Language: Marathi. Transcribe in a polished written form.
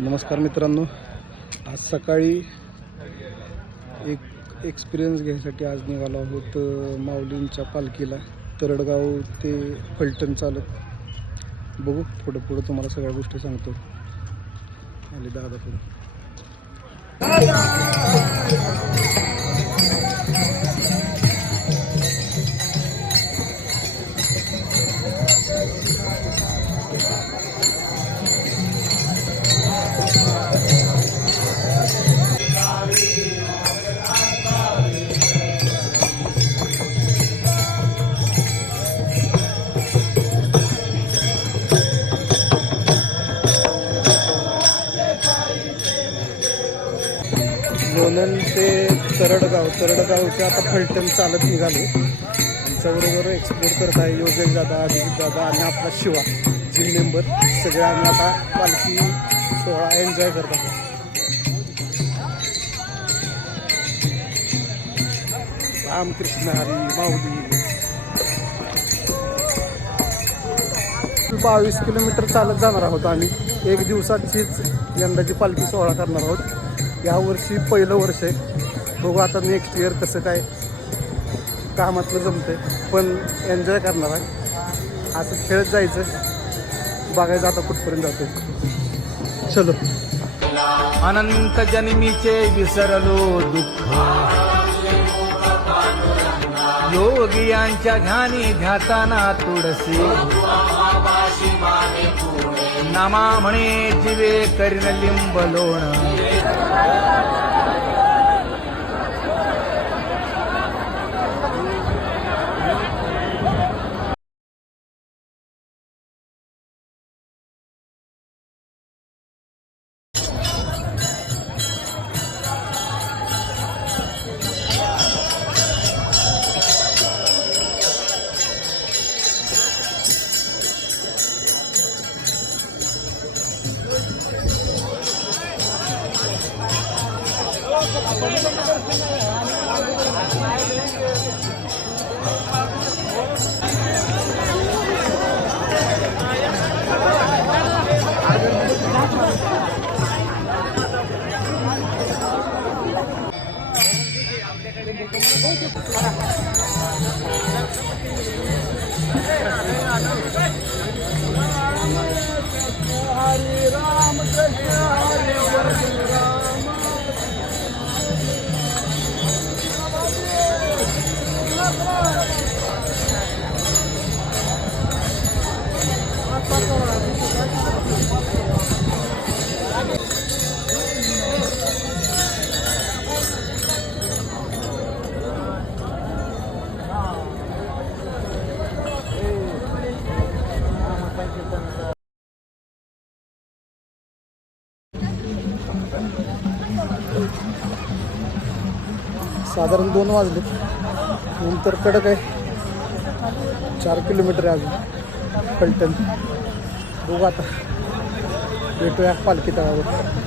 नमस्कार मित्रांनो, आज सकाळी एक एक्सपिरियन्स घ्यायसाठी आज निघालो आहोत माऊलींच्या पालखीला. तरडगाव ते फलटण चालत बघू. पुढं तुम्हाला सगळ्या गोष्टी सांगतो. आले दादा पुढं. लोणंद ते तरडगावचे आता फलटण चालत निघालो. आमच्याबरोबर एक्सप्लोर करत आहे योगेश दादा, अभिजित दादा आणि आपला शिवा, जिम मेंबर. सगळे आम्ही आता पालखी सोहळा एन्जॉय करत आहोत. रामकृष्ण हरी माऊली. 22 किलोमीटर चालत जाणार आहोत आम्ही. एक दिवसाचीच यंदाची पालखी सोहळा करणार आहोत. यावर्षी पहिलं वर्ष आहे. बघू आता नेक्स्ट इयर कसं काय कामातलं जमतंय, पण एन्जॉय करणार आहे. असं खेळत जायचं, बघायचं आता कुठपर्यंत जातो. चलो. अनंत जन्मीचे विसरलो दुःख, योगियांच्या ध्यानी ध्याताना तुळसी, नामा म्हणे जीवे करीन लिंब लोण. हरे राम कृष्ण हरे राम. साधारण 2 वाजले. नंतर कडक आहे. 4 किलोमीटर आहे अजून फलटण. बघू आता, भेटूया पालखी तळावर.